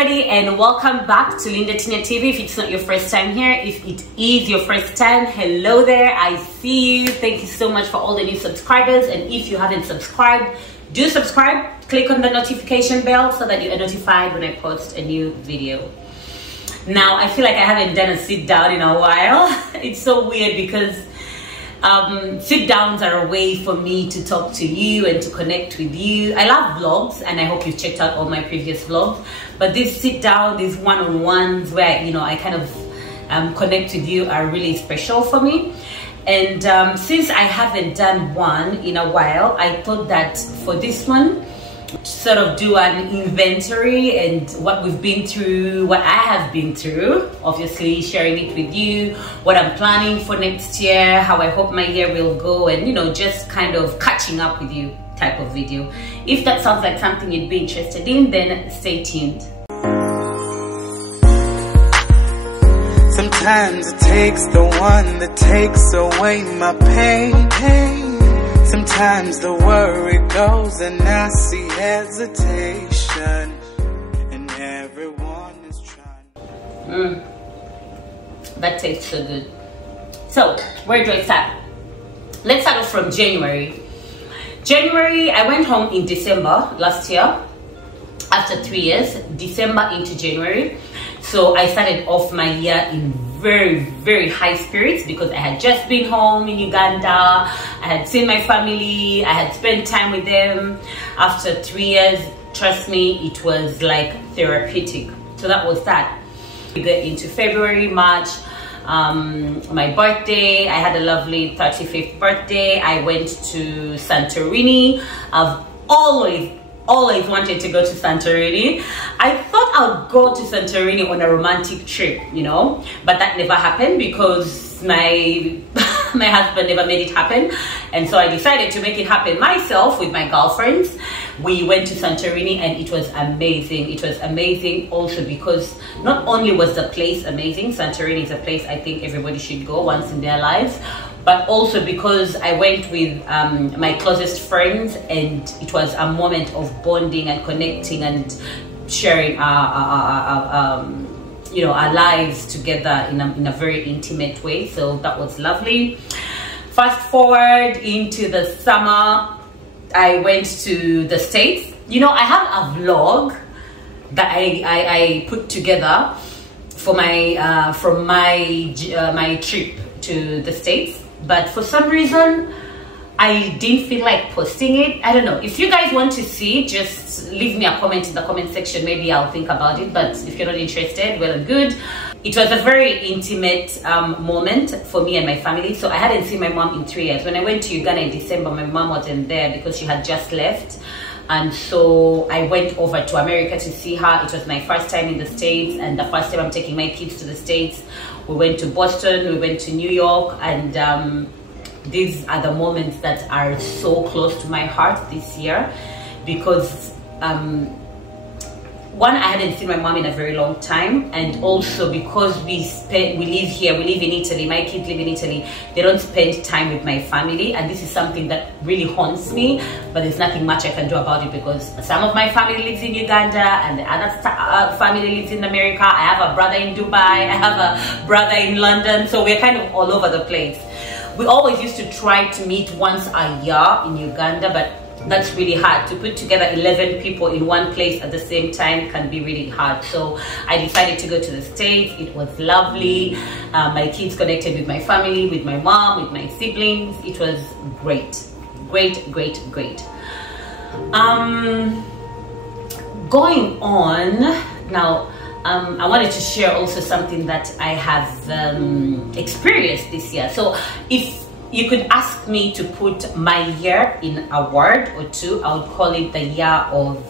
everybody, and welcome back to Linda Tinya TV. If it's not your first time here, if it is your first time, hello there, I see you. Thank you so much for all the new subscribers, and if you haven't subscribed, do subscribe. Click on the notification bell so that you are notified when I post a new video. Now, I feel like I haven't done a sit down in a while. It's so weird because sit downs are a way for me to talk to you and to connect with you. I love vlogs, and I hope you've checked out all my previous vlogs, but this sit down, these one-on-ones where I kind of connect with you are really special for me. And since I haven't done one in a while, I thought that for this one, sort of do an inventory and what we've been through, what I have been through, obviously sharing it with you, what I'm planning for next year, how I hope my year will go, and just kind of catching up with you type of video. If that sounds like something you'd be interested in, then stay tuned. Sometimes it takes the one that takes away my pain. Sometimes the worry goes and I see hesitation, and everyone is trying. That tastes so good. So where do I start? Let's start off from January. I went home in December last year after 3 years, December into January. So I started off my year in very, very high spirits because I had just been home in Uganda. I had seen my family. I had spent time with them. After 3 years, trust me, it was like therapeutic. So that was that. We got into February, March, my birthday. I had a lovely 35th birthday. I went to Santorini. I've always wanted to go to Santorini. I thought I'd go to Santorini on a romantic trip, but that never happened because my husband never made it happen. And so I decided to make it happen myself with my girlfriends. We went to Santorini and it was amazing. It was amazing also because not only was the place amazing, Santorini is a place I think everybody should go once in their lives, but also because I went with my closest friends, and it was a moment of bonding and connecting and sharing our lives together in a very intimate way. So that was lovely. Fast forward into the summer, I went to the States. I have a vlog that I put together for my from my trip to the States. But for some reason, I didn't feel like posting it. I don't know. If you guys want to see, just leave me a comment in the comment section. Maybe I'll think about it. But if you're not interested, well and good. It was a very intimate moment for me and my family. So I hadn't seen my mom in 3 years. When I went to Uganda in December, my mom wasn't there because she had just left. And so I went over to America to see her. It was my first time in the States and the first time I'm taking my kids to the States. We went to Boston, we went to New York, and these are the moments that are so close to my heart this year because one, I hadn't seen my mom in a very long time, and also because we live here, we live in Italy, my kids live in Italy, they don't spend time with my family, and this is something that really haunts me, but there's nothing much I can do about it because some of my family lives in Uganda and the other family lives in America. I have a brother in Dubai, I have a brother in London, so we're kind of all over the place. We always used to try to meet once a year in Uganda, but that's really hard. To put together 11 people in one place at the same time can be really hard. So I decided to go to the States. It was lovely. My kids connected with my family, with my mom, with my siblings. It was great. Great. Going on now, I wanted to share also something that I have experienced this year. So if you could ask me to put my year in a word or two, I would call it the year of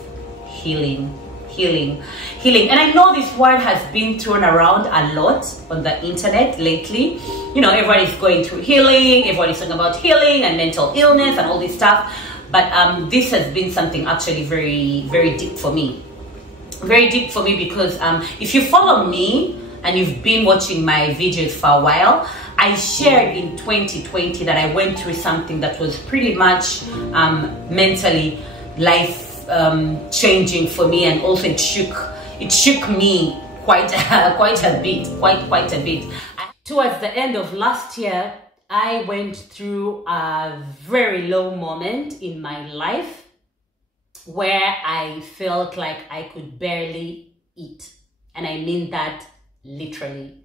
healing. And I know this word has been thrown around a lot on the internet lately. Everybody's going through healing, everybody's talking about healing and mental illness and all this stuff. But this has been something actually very, very deep for me. Very deep for me because if you follow me and you've been watching my videos for a while, I shared in 2020 that I went through something that was pretty much mentally life changing for me, and also it it shook me quite a bit. Towards the end of last year, I went through a very low moment in my life where I felt like I could barely eat. And I mean that literally.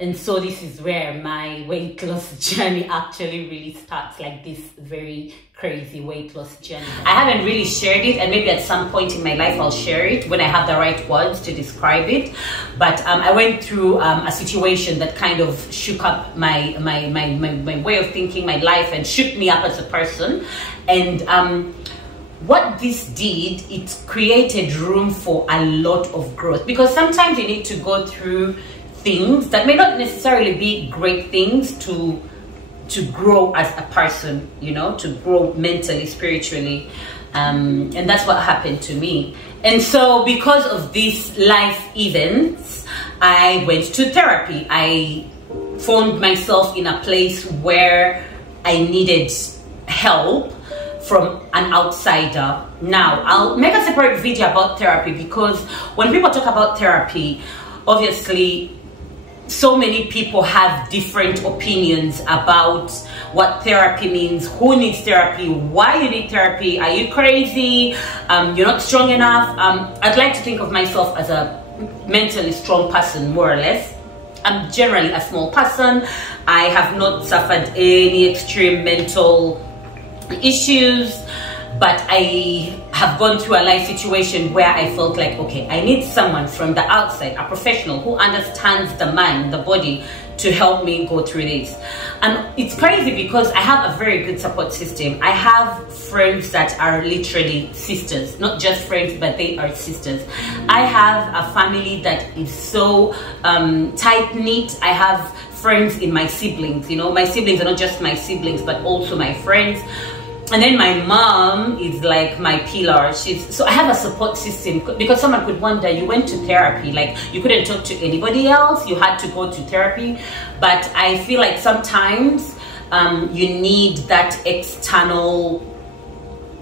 And so this is where my weight loss journey actually really starts, like this very crazy weight loss journey. I haven't really shared it, and maybe at some point in my life I'll share it when I have the right words to describe it. But I went through a situation that kind of shook up my way of thinking, my life, and shook me up as a person. And what this did, it created room for a lot of growth, because sometimes you need to go through things that may not necessarily be great things to grow as a person, you know, to grow mentally, spiritually, and that's what happened to me. And so because of these life events, I went to therapy. I found myself in a place where I needed help from an outsider. Now, I'll make a separate video about therapy, because when people talk about therapy, obviously so many people have different opinions about what therapy means, who needs therapy, why you need therapy, are you crazy, you're not strong enough. I'd like to think of myself as a mentally strong person, more or less. I'm generally a small person. I have not suffered any extreme mental issues, but I have gone through a life situation where I felt like, okay, I need someone from the outside, a professional who understands the mind, the body, to help me go through this. And it's crazy because I have a very good support system. I have friends that are literally sisters, not just friends, but they are sisters. I have a family that is so tight-knit. I have friends in my siblings, you know. My siblings are not just my siblings, but also my friends. And then my mom is like my pillar. So I have a support system, because someone could wonder, you went to therapy, like you couldn't talk to anybody else, you had to go to therapy. But I feel like sometimes you need that external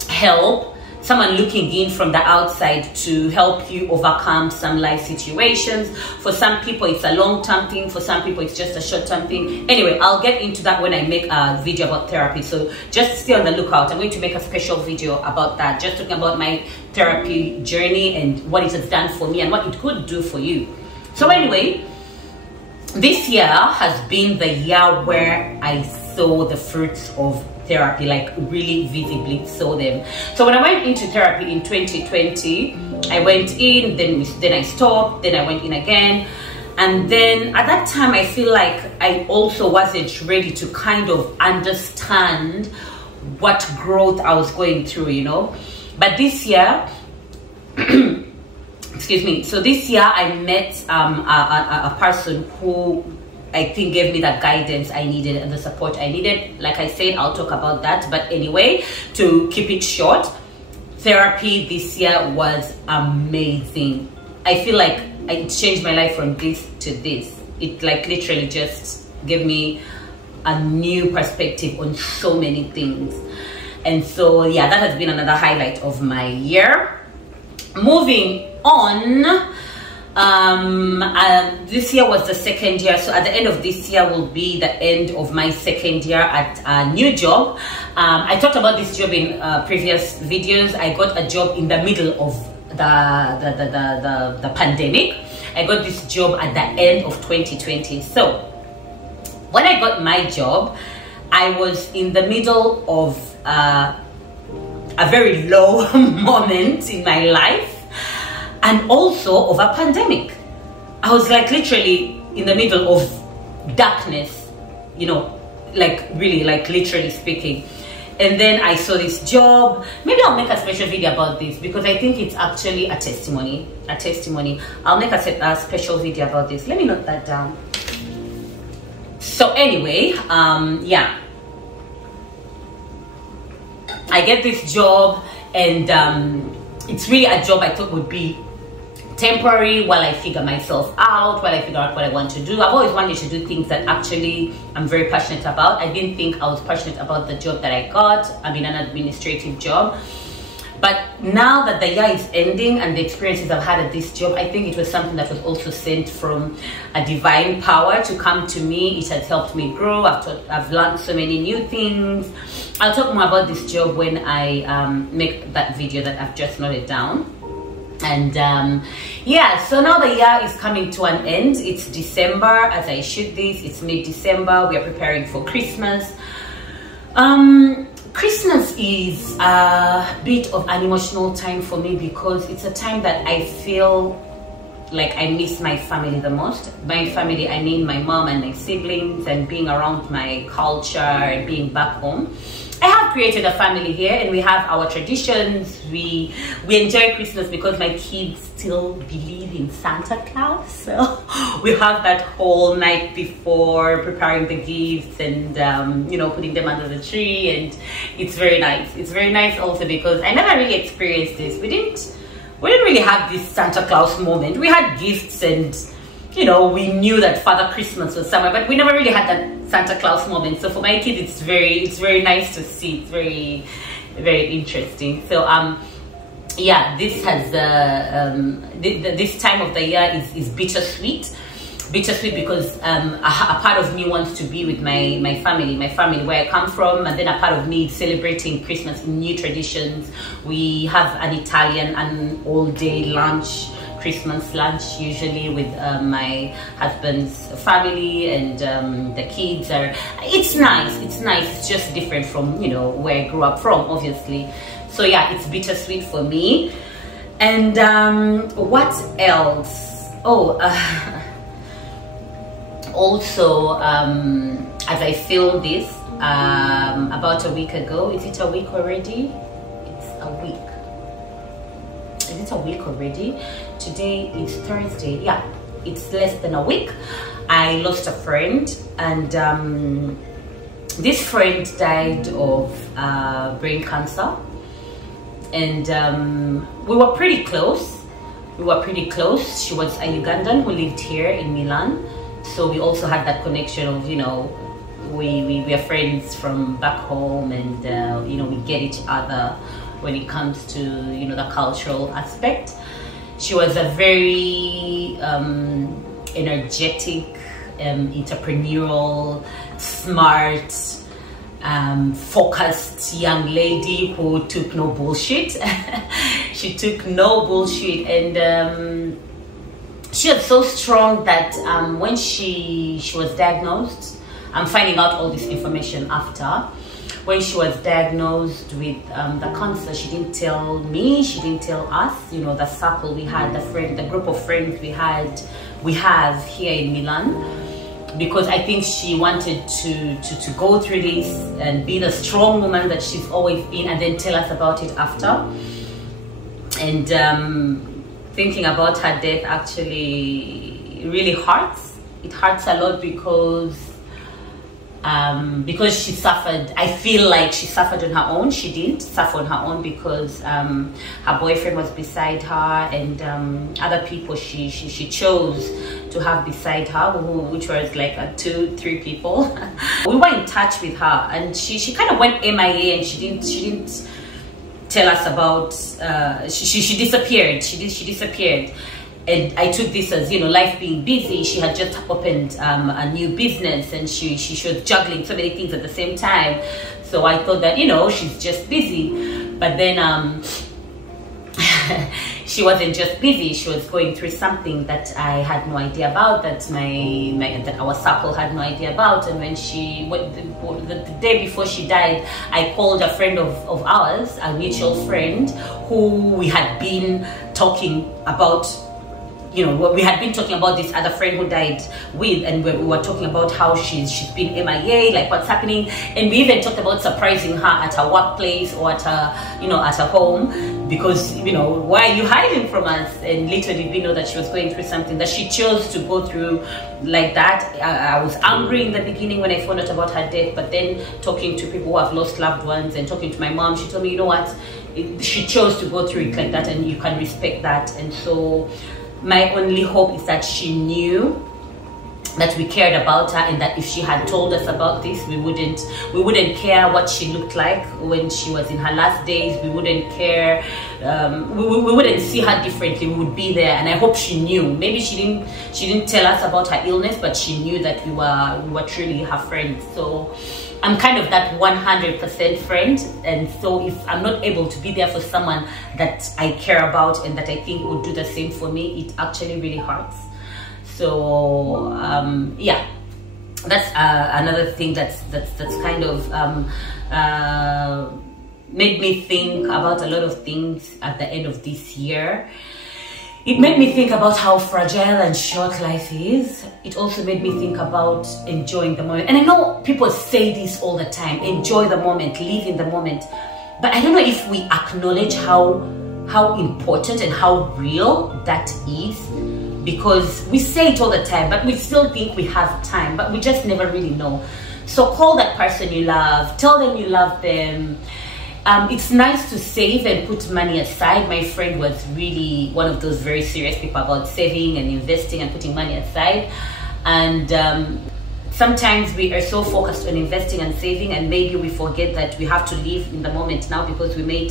help, someone looking in from the outside to help you overcome some life situations. For some people it's a long-term thing, for some people it's just a short-term thing. Anyway, I'll get into that when I make a video about therapy, so just stay on the lookout. I'm going to make a special video about that, just talking about my therapy journey and what it has done for me and what it could do for you. So anyway, this year has been the year where I saw the fruits of therapy, like really visibly saw them. So when I went into therapy in 2020, I went in, then I stopped, then I went in again. And then at that time, I feel like I also wasn't ready to kind of understand what growth I was going through, you know. But this year, excuse me, so this year I met a person who I think gave me that guidance I needed and the support I needed. Like I said, I'll talk about that. But anyway, to keep it short, therapy this year was amazing. I feel like it changed my life from this to this. It like literally just gave me a new perspective on so many things. And so yeah, that has been another highlight of my year. Moving on, this year was the second year, so at the end of this year will be the end of my second year at a new job. I talked about this job in previous videos. I got a job in the middle of the pandemic. I got this job at the end of 2020. So when I got my job, I was in the middle of a very low moment in my life, and also of a pandemic. I was like literally in the middle of darkness, you know, like really, like literally speaking. And then I saw this job. Maybe I'll make a special video about this, because I think it's actually a testimony. I'll make a special video about this. Let me note that down. So anyway, yeah, I get this job, and it's really a job I thought would be temporary while I figure myself out, while I figure out what I want to do. I've always wanted to do things that actually I'm very passionate about. I didn't think I was passionate about the job that I got. I mean, an administrative job. But now that the year is ending and the experiences I've had at this job, I think it was something that was also sent from a divine power to come to me. It has helped me grow. I've learned so many new things. I'll talk more about this job when I make that video that I've just noted down. And yeah, so now the year is coming to an end. It's December as I shoot this. It's mid-December. We are preparing for Christmas. Christmas is a bit of an emotional time for me because it's a time that I feel like I miss my family the most. My family, I mean my mom and my siblings, and being around my culture and being back home. I have created a family here and we have our traditions. We enjoy Christmas because my kids still believe in Santa Claus. So we have that whole night before preparing the gifts and you know, putting them under the tree, and it's very nice. It's very nice also because I never really experienced this. We didn't really have this Santa Claus moment. We had gifts and, you know, we knew that Father Christmas was somewhere, but we never really had that Santa Claus moment. So for my kids, it's very nice to see. It's very interesting. So yeah, this has this time of the year is bittersweet because a part of me wants to be with my family where I come from, and then a part of me celebrating Christmas in new traditions. We have an Italian and all-day lunch, Christmas lunch, usually with my husband's family, and the kids are. It's nice. It's just different from, you know, where I grew up from, obviously. So yeah, it's bittersweet for me. And what else? Oh, also as I filmed this about a week ago. Is it a week already? It's a week. Is it a week already? Today is Thursday. Yeah, it's less than a week. I lost a friend, and this friend died of brain cancer, and we were pretty close. She was a Ugandan who lived here in Milan, so we also had that connection of, you know, we are friends from back home, and you know, we get each other when it comes to, you know, the cultural aspect. She was a very energetic, entrepreneurial, smart, focused young lady who took no bullshit. She took no bullshit, and she was so strong that when she was diagnosed, I'm finding out all this information after. When she was diagnosed with the cancer, she didn't tell me, she didn't tell us, you know, the circle we had, the group of friends we have here in Milan, because I think she wanted to go through this and be the strong woman that she's always been, and then tell us about it after. And thinking about her death actually really hurts. It hurts a lot because she suffered. I feel like she suffered on her own. She didn't suffer on her own because her boyfriend was beside her, and other people she chose to have beside her, which was like 2-3 people. We were in touch with her, and she kind of went MIA, and she didn't tell us about. She disappeared. She disappeared. And I took this as, you know, life being busy. She had just opened a new business, and she was juggling so many things at the same time. So I thought that, you know, she's just busy. But then she wasn't just busy. She was going through something that I had no idea about, that that our circle had no idea about. And when the day before she died, I called a friend of ours, a mutual friend, who we had been talking about. You know, we had been talking about this other friend who died with, and we were talking about how she's been MIA, like what's happening, and we even talked about surprising her at her workplace or at her, you know, at her home, because, you know, why are you hiding from us? And little did we know that she was going through something that she chose to go through like that. I was angry in the beginning when I found out about her death, but then talking to people who have lost loved ones and talking to my mom, she told me, you know what, she chose to go through it like that, and you can respect that. And so my only hope is that she knew that we cared about her, and that if she had told us about this, we wouldn't care what she looked like when she was in her last days. We wouldn't care, we wouldn't see her differently. We would be there. And I hope she knew. Maybe she didn't tell us about her illness, but she knew that we were truly her friends. So I'm kind of that 100% friend, and so if I'm not able to be there for someone that I care about and that I think would do the same for me, it actually really hurts. So yeah, that's another thing that's kind of made me think about a lot of things at the end of this year. It made me think about how fragile and short life is. It also made me think about enjoying the moment. And I know people say this all the time, enjoy the moment, live in the moment. But I don't know if we acknowledge how important and how real that is. Because we say it all the time, but we still think we have time, but we just never really know. So call that person you love, tell them you love them. It's nice to save and put money aside. My friend was really one of those very serious people about saving and investing and putting money aside. And sometimes we are so focused on investing and saving, and maybe we forget that we have to live in the moment now, because we may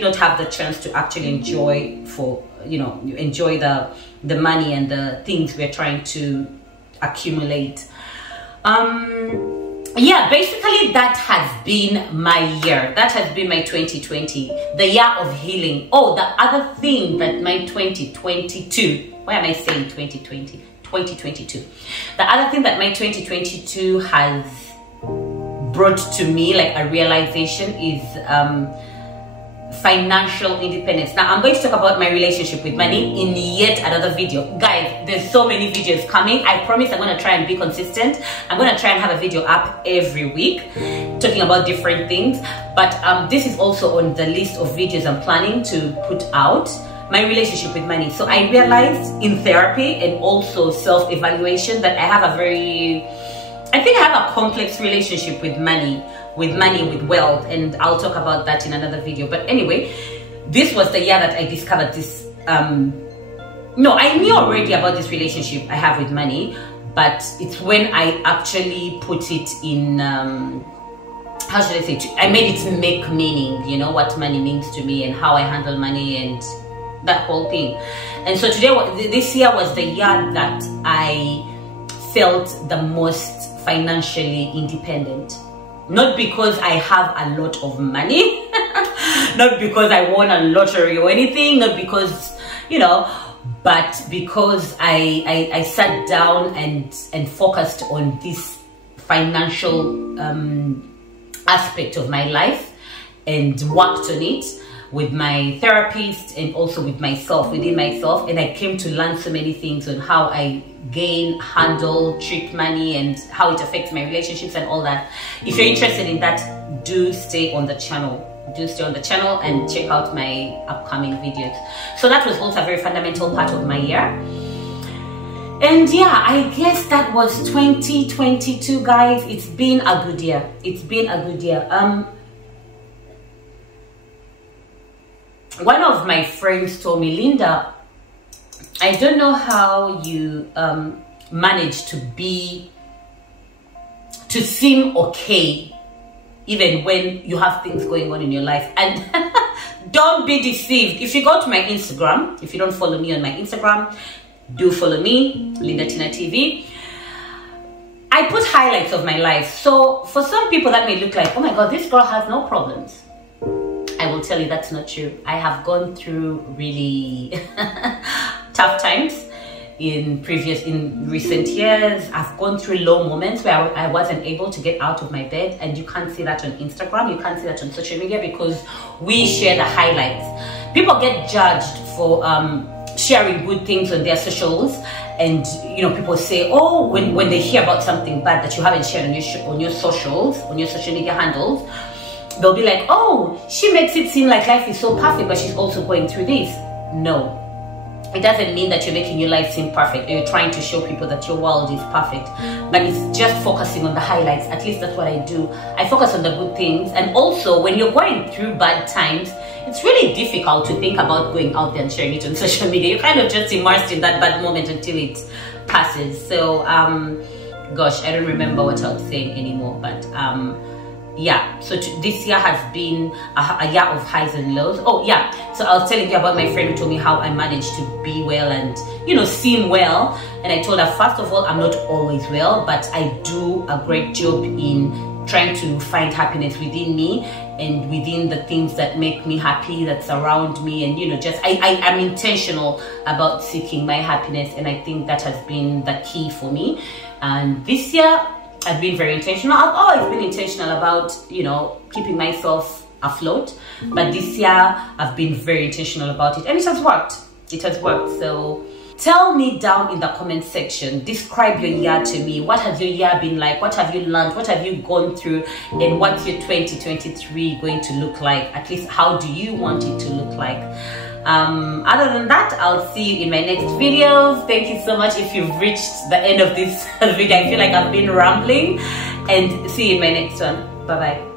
not have the chance to actually enjoy the money and the things we're trying to accumulate. Yeah, basically that has been my year. That has been my 2020, the year of healing. Oh, the other thing that my 2022, why am I saying 2020? 2022. The other thing that my 2022 has brought to me, like a realization, is financial independence. Now I'm going to talk about my relationship with money in yet another video. Guys, there's so many videos coming. I promise I'm going to try and be consistent. I'm going to try and have a video up every week talking about different things, but this is also on the list of videos I'm planning to put out, my relationship with money. So I realized in therapy and also self-evaluation that I have a complex relationship with money, with wealth, and I'll talk about that in another video. But anyway, this was the year that I discovered this. No, I knew already about this relationship I have with money, but it's when I actually put it in, how should I say, I made it make meaning, you know, what money means to me and how I handle money and that whole thing. And so this year was the year that I felt the most financially independent. Not because I have a lot of money, not because I won a lottery or anything, not because, you know, but because I sat down and focused on this financial aspect of my life and worked on it with my therapist and also with myself, within myself. And I came to learn so many things on how I gain, handle, treat money, and how it affects my relationships and all that. If you're interested in that, do stay on the channel. Do stay on the channel and check out my upcoming videos. So that was also a very fundamental part of my year. And yeah, I guess that was 2022, guys. It's been a good year. It's been a good year. One of my friends told me, Linda, I don't know how you manage to seem okay even when you have things going on in your life. And don't be deceived. If you go to my Instagram, if you don't follow me on my Instagram, do follow me, Linda Tina TV. I put highlights of my life. So for some people that may look like, oh my God, this girl has no problems. I will tell you that's not true. I have gone through really tough times in recent years. I've gone through low moments where I wasn't able to get out of my bed, and you can't see that on Instagram, you can't see that on social media, because we share the highlights. People get judged for sharing good things on their socials, and you know, people say, oh, when they hear about something bad that you haven't shared on your socials, on your social media handles, they'll be like, oh, she makes it seem like life is so perfect, but she's also going through this. No, it doesn't mean that you're making your life seem perfect, or you're trying to show people that your world is perfect, but it's just focusing on the highlights. At least that's what I do. I focus on the good things. And also, when you're going through bad times, it's really difficult to think about going out there and sharing it on social media. You're kind of just immersed in that bad moment until it passes. So gosh, I don't remember what I was saying anymore, but yeah, so this year has been a year of highs and lows. Oh yeah, so I was telling you about my friend who told me how I managed to be well and, you know, seem well. And I told her, first of all, I'm not always well, but I do a great job in trying to find happiness within me and within the things that make me happy, that surround me, and, you know, just I'm intentional about seeking my happiness, and I think that has been the key for me. And this year I've been very intentional. I've always been intentional about, you know, keeping myself afloat, but this year I've been very intentional about it, and it has worked. It has worked. So tell me down in the comment section, describe your year to me. What has your year been like? What have you learned? What have you gone through? And what's your 2023 going to look like? At least, how do you want it to look like? Other than that, I'll see you in my next videos. Thank you so much if you've reached the end of this video. I feel like I've been rambling, and see you in my next one. Bye bye.